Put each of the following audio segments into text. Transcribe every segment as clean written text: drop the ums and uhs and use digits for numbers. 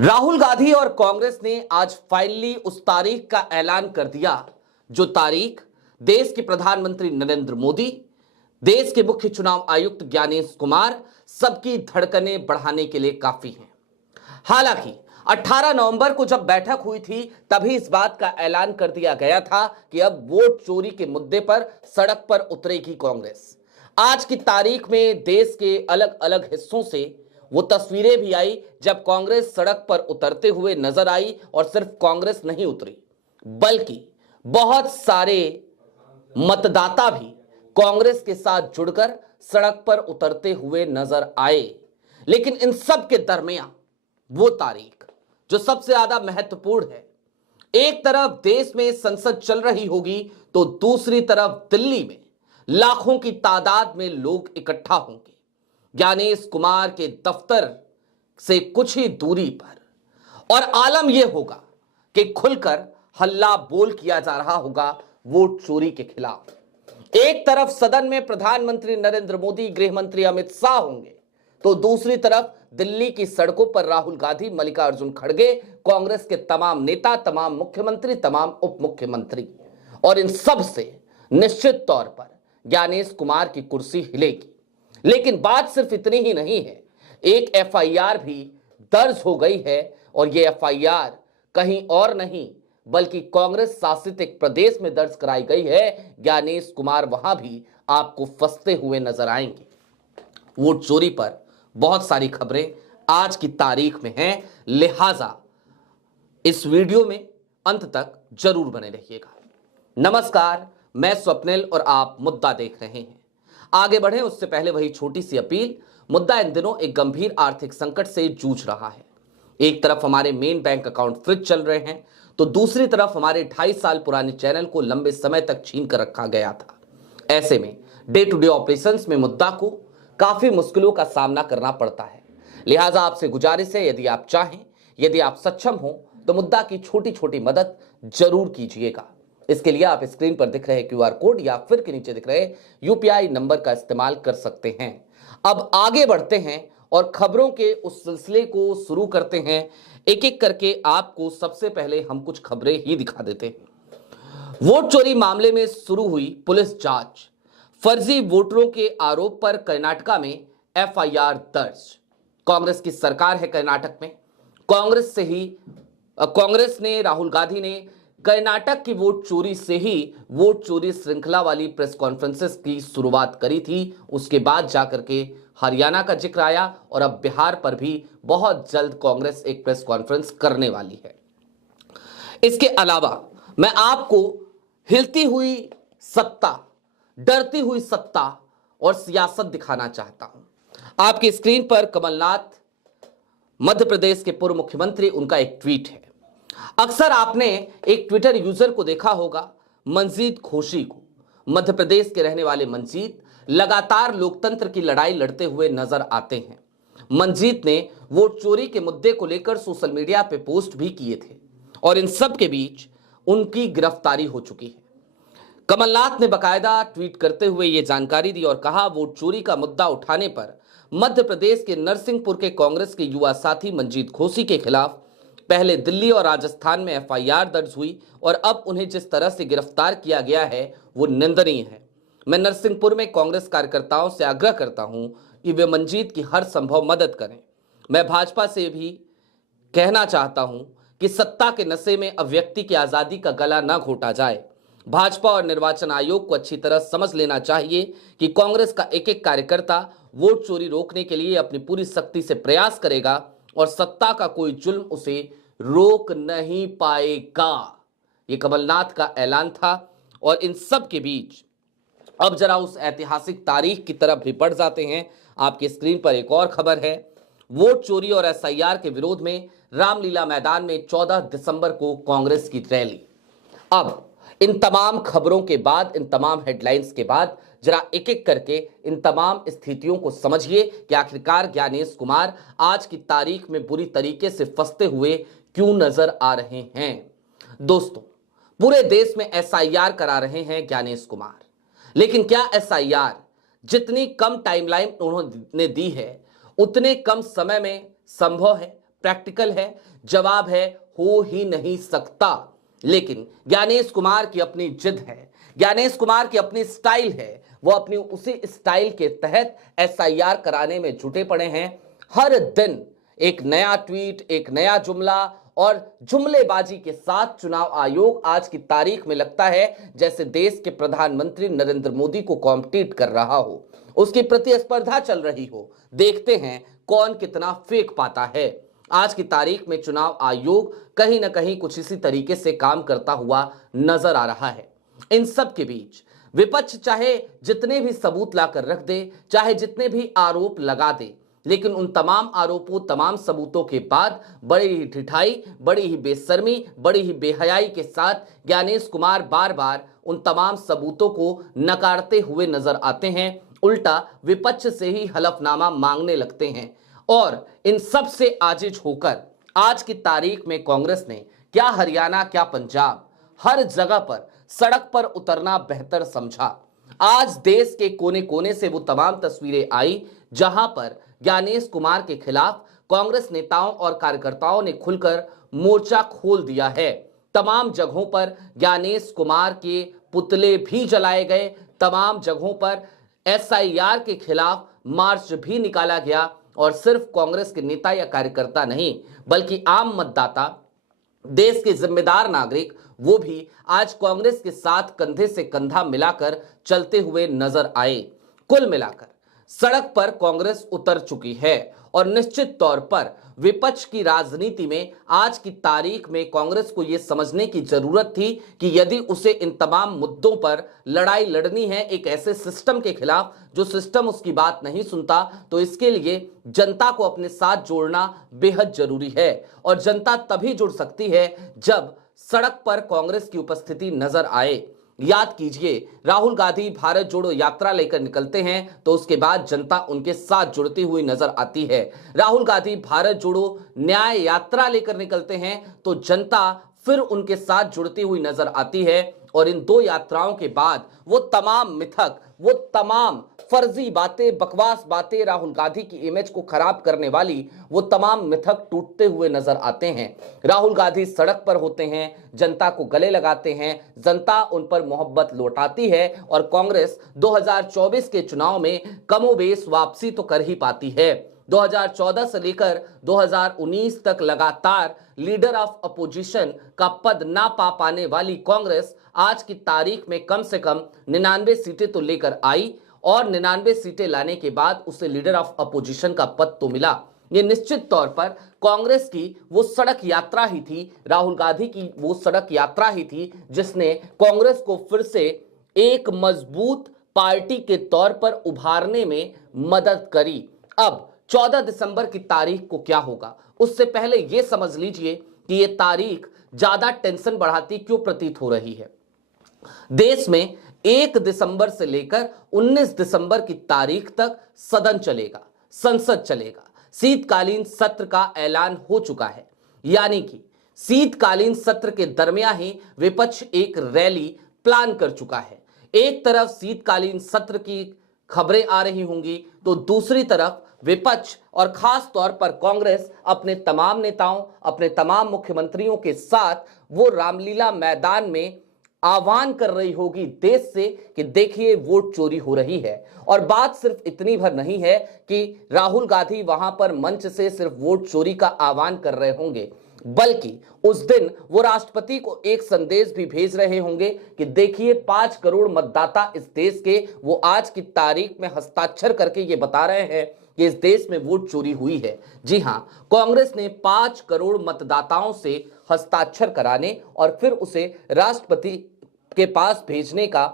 राहुल गांधी और कांग्रेस ने आज फाइनली उस तारीख का ऐलान कर दिया जो तारीख देश के प्रधानमंत्री नरेंद्र मोदी, देश के मुख्य चुनाव आयुक्त ज्ञानेश कुमार सबकी धड़कनें बढ़ाने के लिए काफी है। हालांकि 18 नवंबर को जब बैठक हुई थी तभी इस बात का ऐलान कर दिया गया था कि अब वोट चोरी के मुद्दे पर सड़क पर उतरेगी कांग्रेस। आज की तारीख में देश के अलग अलग हिस्सों से वो तस्वीरें भी आई जब कांग्रेस सड़क पर उतरते हुए नजर आई और सिर्फ कांग्रेस नहीं उतरी बल्कि बहुत सारे मतदाता भी कांग्रेस के साथ जुड़कर सड़क पर उतरते हुए नजर आए। लेकिन इन सब के दरमियान वो तारीख जो सबसे ज्यादा महत्वपूर्ण है, एक तरफ देश में संसद चल रही होगी तो दूसरी तरफ दिल्ली में लाखों की तादाद में लोग इकट्ठा होंगे ज्ञानेश कुमार के दफ्तर से कुछ ही दूरी पर, और आलम यह होगा कि खुलकर हल्ला बोल किया जा रहा होगा वोट चोरी के खिलाफ। एक तरफ सदन में प्रधानमंत्री नरेंद्र मोदी, गृह मंत्री अमित शाह होंगे तो दूसरी तरफ दिल्ली की सड़कों पर राहुल गांधी, मल्लिकार्जुन खड़गे, कांग्रेस के तमाम नेता, तमाम मुख्यमंत्री, तमाम उप मुख्यमंत्री, और इन सब से निश्चित तौर पर ज्ञानेश कुमार की कुर्सी हिलेगी। लेकिन बात सिर्फ इतनी ही नहीं है, एक एफआईआर भी दर्ज हो गई है और यह एफआईआर कहीं और नहीं बल्कि कांग्रेस शासित एक प्रदेश में दर्ज कराई गई है। ज्ञानेश कुमार वहां भी आपको फंसते हुए नजर आएंगे। वोट चोरी पर बहुत सारी खबरें आज की तारीख में हैं, लिहाजा इस वीडियो में अंत तक जरूर बने रहिएगा। नमस्कार, मैं स्वप्निल और आप मुद्दा देख रहे हैं। आगे बढ़े उससे पहले वही छोटी सी अपील। मुद्दा इन दिनों एक गंभीर आर्थिक संकट से जूझ रहा है। एक तरफ हमारे मेन बैंक अकाउंट फ्रीज चल रहे हैं तो दूसरी तरफ हमारे 2.5 साल पुराने चैनल को लंबे समय तक छीन कर रखा गया था। ऐसे में डे टू डे ऑपरेशंस में मुद्दा को काफी मुश्किलों का सामना करना पड़ता है। लिहाजा आपसे गुजारिश है, यदि आप चाहें, यदि आप सक्षम हो तो मुद्दा की छोटी छोटी मदद जरूर कीजिएगा। इसके लिए आप स्क्रीन पर दिख रहे क्यूआर कोड या फिर के नीचे दिख रहे यूपीआई नंबर का इस्तेमाल कर सकते हैं। अब आगे बढ़ते हैं और खबरों के उस सिलसिले को शुरू करते हैं। एक एक करके आपको सबसे पहले हम कुछ खबरें ही दिखा देते हैं। वोट चोरी मामले में शुरू हुई पुलिस जांच, फर्जी वोटरों के आरोप पर कर्नाटका में एफआईआर दर्ज। कांग्रेस की सरकार है कर्नाटक में। कांग्रेस ने, राहुल गांधी ने कर्नाटक की वोट चोरी से ही वोट चोरी श्रृंखला वाली प्रेस कॉन्फ्रेंसेस की शुरुआत करी थी। उसके बाद जाकर के हरियाणा का जिक्र आया और अब बिहार पर भी बहुत जल्द कांग्रेस एक प्रेस कॉन्फ्रेंस करने वाली है। इसके अलावा मैं आपको हिलती हुई सत्ता, डरती हुई सत्ता और सियासत दिखाना चाहता हूं। आपकी स्क्रीन पर कमलनाथ, मध्य प्रदेश के पूर्व मुख्यमंत्री, उनका एक ट्वीट है। अक्सर आपने एक ट्विटर यूजर को देखा होगा, मंजीत घोषी को। मध्य प्रदेश के रहने वाले मंजीत लगातार लोकतंत्र की लड़ाई लड़ते हुए नजर आते हैं। मंजीत ने वोट चोरी के मुद्दे को लेकर सोशल मीडिया पे पोस्ट भी किए थे और इन सब के बीच उनकी गिरफ्तारी हो चुकी है। कमलनाथ ने बकायदा ट्वीट करते हुए यह जानकारी दी और कहा, वोट चोरी का मुद्दा उठाने पर मध्य प्रदेश के नरसिंहपुर के कांग्रेस के युवा साथी मंजीत घोषी के खिलाफ पहले दिल्ली और राजस्थान में एफआईआर दर्ज हुई और अब उन्हें जिस तरह से गिरफ्तार किया गया है वो निंदनीय है। मैं नरसिंहपुर में कांग्रेस कार्यकर्ताओं से आग्रह करता हूं कि वे मंजीत की हर संभव मदद करें। मैं भाजपा से भी कहना चाहता हूं कि सत्ता के नशे में अब व्यक्ति की आजादी का गला न घोटा जाए। भाजपा और निर्वाचन आयोग को अच्छी तरह समझ लेना चाहिए कि कांग्रेस का एक एक कार्यकर्ता वोट चोरी रोकने के लिए अपनी पूरी शक्ति से प्रयास करेगा और सत्ता का कोई जुल्म उसे रोक नहीं पाएगा। यह कमलनाथ का ऐलान था। और इन सब के बीच अब जरा उस ऐतिहासिक तारीख की तरफ भी बढ़ जाते हैं। आपकी स्क्रीन पर एक और खबर है। वोट चोरी और एसआईआर के विरोध में रामलीला मैदान में 14 दिसंबर को कांग्रेस की रैली। अब इन तमाम खबरों के बाद, इन तमाम हेडलाइंस के बाद जरा एक एक करके इन तमाम स्थितियों को समझिए कि आखिरकार ज्ञानेश कुमार आज की तारीख में बुरी तरीके से फंसते हुए क्यों नजर आ रहे हैं। दोस्तों, पूरे देश में एसआईआर करा रहे हैं ज्ञानेश कुमार, लेकिन क्या एसआईआर जितनी कम टाइमलाइन उन्होंने दी है उतने कम समय में संभव है? प्रैक्टिकल है? जवाब है हो ही नहीं सकता। लेकिन ज्ञानेश कुमार की अपनी जिद है, ज्ञानेश कुमार की अपनी स्टाइल है, वो अपनी उसी स्टाइल के तहत एसआईआर कराने में जुटे पड़े हैं। हर दिन एक नया ट्वीट, एक नया जुमला और जुमलेबाजी के साथ चुनाव आयोग आज की तारीख में लगता है जैसे देश के प्रधानमंत्री नरेंद्र मोदी को कॉम्पिटिट कर रहा हो, उसकी प्रतिस्पर्धा चल रही हो। देखते हैं कौन कितना फेंक पाता है। आज की तारीख में चुनाव आयोग कहीं ना कहीं कुछ इसी तरीके से काम करता हुआ नजर आ रहा है। इन सब के बीच विपक्ष चाहे जितने भी सबूत लाकर रख दे, चाहे जितने भी आरोप लगा दे, लेकिन उन तमाम आरोपों, तमाम सबूतों के बाद बड़ी ही ढिठाई, बड़ी ही बेशर्मी, बड़ी ही बेहयाई के साथ ज्ञानेश कुमार बार बार उन तमाम सबूतों को नकारते हुए नजर आते हैं। उल्टा विपक्ष से ही हलफनामा मांगने लगते हैं। और इन सब से आजिज होकर आज की तारीख में कांग्रेस ने क्या हरियाणा, क्या पंजाब, हर जगह पर सड़क पर उतरना बेहतर समझा। आज देश के कोने कोने से वो तमाम तस्वीरें आई जहां पर ज्ञानेश कुमार के खिलाफ कांग्रेस नेताओं और कार्यकर्ताओं ने खुलकर मोर्चा खोल दिया है। तमाम जगहों पर ज्ञानेश कुमार के पुतले भी जलाए गए, तमाम जगहों पर एसआईआर के खिलाफ मार्च भी निकाला गया। और सिर्फ कांग्रेस के नेता या कार्यकर्ता नहीं, बल्कि आम मतदाता, देश के जिम्मेदार नागरिक, वो भी आज कांग्रेस के साथ कंधे से कंधा मिलाकर चलते हुए नजर आए। कुल मिलाकर सड़क पर कांग्रेस उतर चुकी है और निश्चित तौर पर विपक्ष की राजनीति में आज की तारीख में कांग्रेस को यह समझने की जरूरत थी कि यदि उसे इन तमाम मुद्दों पर लड़ाई लड़नी है एक ऐसे सिस्टम के खिलाफ जो सिस्टम उसकी बात नहीं सुनता, तो इसके लिए जनता को अपने साथ जोड़ना बेहद जरूरी है। और जनता तभी जुड़ सकती है जब सड़क पर कांग्रेस की उपस्थिति नजर आए। याद कीजिए, राहुल गांधी भारत जोड़ो यात्रा लेकर निकलते हैं तो उसके बाद जनता उनके साथ जुड़ती हुई नजर आती है। राहुल गांधी भारत जोड़ो न्याय यात्रा लेकर निकलते हैं तो जनता फिर उनके साथ जुड़ती हुई नजर आती है। और इन दो यात्राओं के बाद वो तमाम मिथक, वो तमाम फर्जी बातें, बकवास बातें, राहुल गांधी की इमेज को खराब करने वाली वो तमाम मिथक टूटते हुए नजर आते हैं। राहुल गांधी सड़क पर होते हैं, जनता को गले लगाते हैं, जनता उन पर मोहब्बत लौटाती है और कांग्रेस 2024 के चुनाव में कमोबेश वापसी तो कर ही पाती है। 2014 से लेकर 2019 तक लगातार लीडर ऑफ अपोजिशन का पद ना पा पाने वाली कांग्रेस आज की तारीख में कम से कम 99 सीटें तो लेकर आई और 99 सीटें लाने के बाद उसे लीडर ऑफ अपोजिशन का पद तो मिला। ये निश्चित तौर पर कांग्रेस की वो सड़क यात्रा ही थी, राहुल गांधी की वो सड़क यात्रा ही थी जिसने कांग्रेस को फिर से एक मजबूत पार्टी के तौर पर उभारने में मदद करी। अब 14 दिसंबर की तारीख को क्या होगा, उससे पहले यह समझ लीजिए कि यह तारीख ज्यादा टेंशन बढ़ाती क्यों प्रतीत हो रही है। देश में 1 दिसंबर से लेकर 19 दिसंबर की तारीख तक सदन चलेगा, संसद चलेगा। शीतकालीन सत्र का ऐलान हो चुका है, यानी कि शीतकालीन सत्र के दरमियान ही विपक्ष एक रैली प्लान कर चुका है। एक तरफ शीतकालीन सत्र की खबरें आ रही होंगी तो दूसरी तरफ विपक्ष और खास तौर पर कांग्रेस अपने तमाम नेताओं, अपने तमाम मुख्यमंत्रियों के साथ वो रामलीला मैदान में आह्वान कर रही होगी देश से कि देखिए वोट चोरी हो रही है। और बात सिर्फ इतनी भर नहीं है कि राहुल गांधी वहां पर मंच से सिर्फ वोट चोरी का आह्वान कर रहे होंगे, बल्कि उस दिन वो राष्ट्रपति को एक संदेश भी भेज रहे होंगे कि देखिए 5 करोड़ मतदाता इस देश के, वो आज की तारीख में हस्ताक्षर करके ये बता रहे हैं कि इस देश में वोट चोरी हुई है। जी हां, कांग्रेस ने 5 करोड़ मतदाताओं से हस्ताक्षर कराने और फिर उसे राष्ट्रपति के पास भेजने का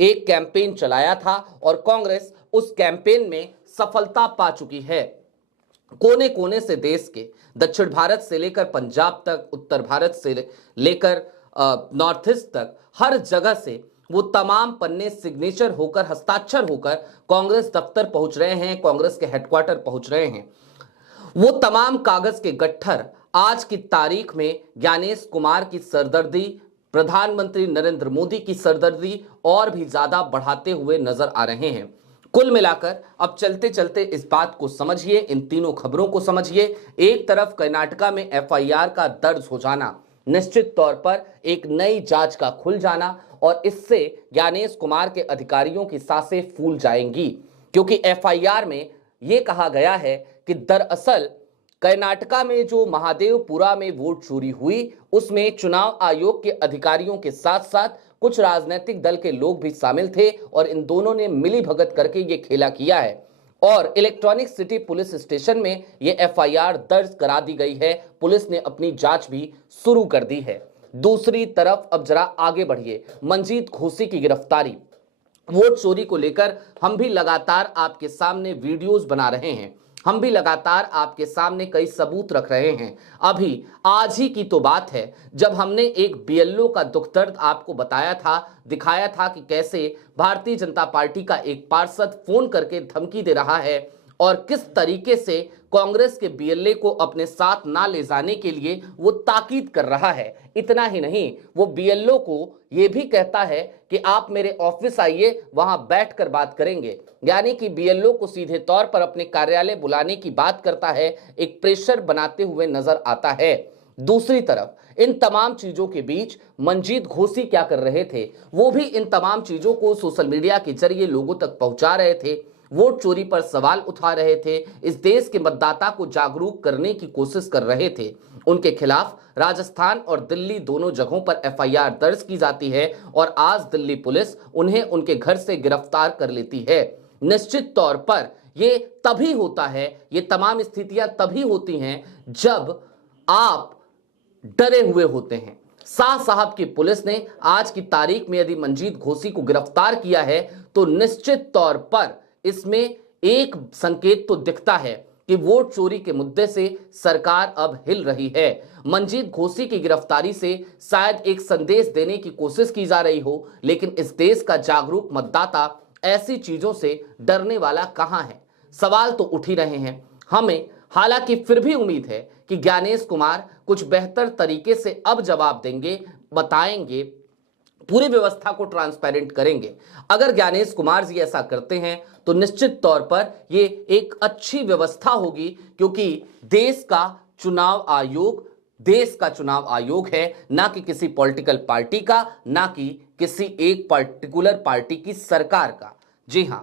एक कैंपेन चलाया था और कांग्रेस उस कैंपेन में सफलता पा चुकी है। कोने कोने से देश के, दक्षिण भारत से लेकर पंजाब तक, उत्तर भारत से लेकर नॉर्थ ईस्ट तक, हर जगह से वो तमाम पन्ने सिग्नेचर होकर, हस्ताक्षर होकर कांग्रेस दफ्तर पहुंच रहे हैं, कांग्रेस के हेडक्वार्टर पहुंच रहे हैं। वो तमाम कागज के गट्ठर आज की तारीख में ज्ञानेश कुमार की सरदर्दी, प्रधानमंत्री नरेंद्र मोदी की सरदर्दी और भी ज्यादा बढ़ाते हुए नजर आ रहे हैं। कुल मिलाकर अब चलते चलते इस बात को समझिए, इन तीनों खबरों को समझिए। एक तरफ कर्नाटका में एफआईआर का दर्ज हो जाना, निश्चित तौर पर एक नई जांच का खुल जाना, और इससे ज्ञानेश कुमार के अधिकारियों की सांसें फूल जाएंगी, क्योंकि एफआईआर में यह कहा गया है कि दरअसल कर्नाटका में जो महादेवपुरा में वोट चोरी हुई, उसमें चुनाव आयोग के अधिकारियों के साथ साथ कुछ राजनीतिक दल के लोग भी शामिल थे और इन दोनों ने मिली भगत करके ये खेला किया है। और इलेक्ट्रॉनिक सिटी पुलिस स्टेशन में ये एफआईआर दर्ज करा दी गई है। पुलिस ने अपनी जांच भी शुरू कर दी है। दूसरी तरफ अब जरा आगे बढ़िए, मंजीत घोसी की गिरफ्तारी। वोट चोरी को लेकर हम भी लगातार आपके सामने वीडियोस बना रहे हैं, हम भी लगातार आपके सामने कई सबूत रख रहे हैं। अभी आज ही की तो बात है जब हमने एक बीएलओ का दुख दर्द आपको बताया था, दिखाया था कि कैसे भारतीय जनता पार्टी का एक पार्षद फोन करके धमकी दे रहा है और किस तरीके से कांग्रेस के बीएलए को अपने साथ ना ले जाने के लिए वो ताकीद कर रहा है। इतना ही नहीं, वो बीएलओ को ये भी कहता है कि आप मेरे ऑफिस आइए, वहां बैठकर बात करेंगे। यानी कि बीएलओ को सीधे तौर पर अपने कार्यालय बुलाने की बात करता है, एक प्रेशर बनाते हुए नजर आता है। दूसरी तरफ इन तमाम चीजों के बीच मंजीत घोसी क्या कर रहे थे, वो भी इन तमाम चीजों को सोशल मीडिया के जरिए लोगों तक पहुंचा रहे थे, वोट चोरी पर सवाल उठा रहे थे, इस देश के मतदाता को जागरूक करने की कोशिश कर रहे थे। उनके खिलाफ राजस्थान और दिल्ली दोनों जगहों पर एफआईआर दर्ज की जाती है और आज दिल्ली पुलिस उन्हें उनके घर से गिरफ्तार कर लेती है। निश्चित तौर पर ये तभी होता है, ये तमाम स्थितियां तभी होती हैं जब आप डरे हुए होते हैं। शाह साहब की पुलिस ने आज की तारीख में यदि मंजीत घोसी को गिरफ्तार किया है तो निश्चित तौर पर इसमें एक संकेत तो दिखता है कि वोट चोरी के मुद्दे से सरकार अब हिल रही है। मंजीत घोसी की गिरफ्तारी से शायद एक संदेश देने की कोशिश की जा रही हो, लेकिन इस देश का जागरूक मतदाता ऐसी चीजों से डरने वाला कहां है? सवाल तो उठ ही रहे हैं। हमें हालांकि फिर भी उम्मीद है कि ज्ञानेश कुमार कुछ बेहतर तरीके से अब जवाब देंगे, बताएंगे, पूरी व्यवस्था को ट्रांसपेरेंट करेंगे। अगर ज्ञानेश कुमार जी ऐसा करते हैं तो निश्चित तौर पर ये एक अच्छी व्यवस्था होगी, क्योंकि देश का चुनाव आयोग है, ना कि किसी पॉलिटिकल पार्टी का, ना कि किसी एक पर्टिकुलर पार्टी की सरकार का। जी हां,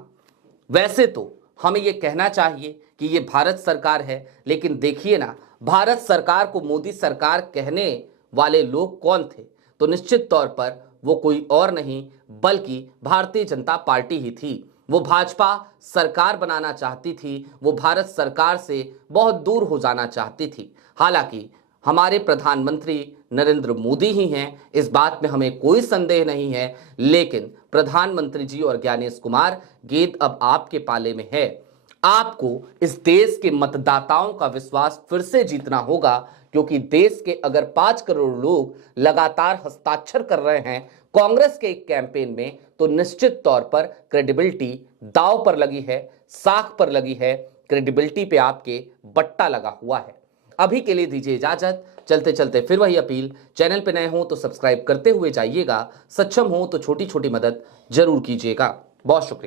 वैसे तो हमें यह कहना चाहिए कि ये भारत सरकार है, लेकिन देखिए ना, भारत सरकार को मोदी सरकार कहने वाले लोग कौन थे? तो निश्चित तौर पर वो कोई और नहीं बल्कि भारतीय जनता पार्टी ही थी। वो भाजपा सरकार बनाना चाहती थी, वो भारत सरकार से बहुत दूर हो जाना चाहती थी। हालांकि हमारे प्रधानमंत्री नरेंद्र मोदी ही हैं, इस बात में हमें कोई संदेह नहीं है, लेकिन प्रधानमंत्री जी और ज्ञानेश कुमार, गेंद अब आपके पाले में है। आपको इस देश के मतदाताओं का विश्वास फिर से जीतना होगा, क्योंकि देश के अगर 5 करोड़ लोग लगातार हस्ताक्षर कर रहे हैं कांग्रेस के एक कैंपेन में, तो निश्चित तौर पर क्रेडिबिलिटी दांव पर लगी है, साख पर लगी है, क्रेडिबिलिटी पे आपके बट्टा लगा हुआ है। अभी के लिए दीजिए इजाजत। चलते चलते फिर वही अपील, चैनल पे नए हो तो सब्सक्राइब करते हुए जाइएगा, सक्षम हो तो छोटी छोटी मदद जरूर कीजिएगा। बहुत शुक्रिया।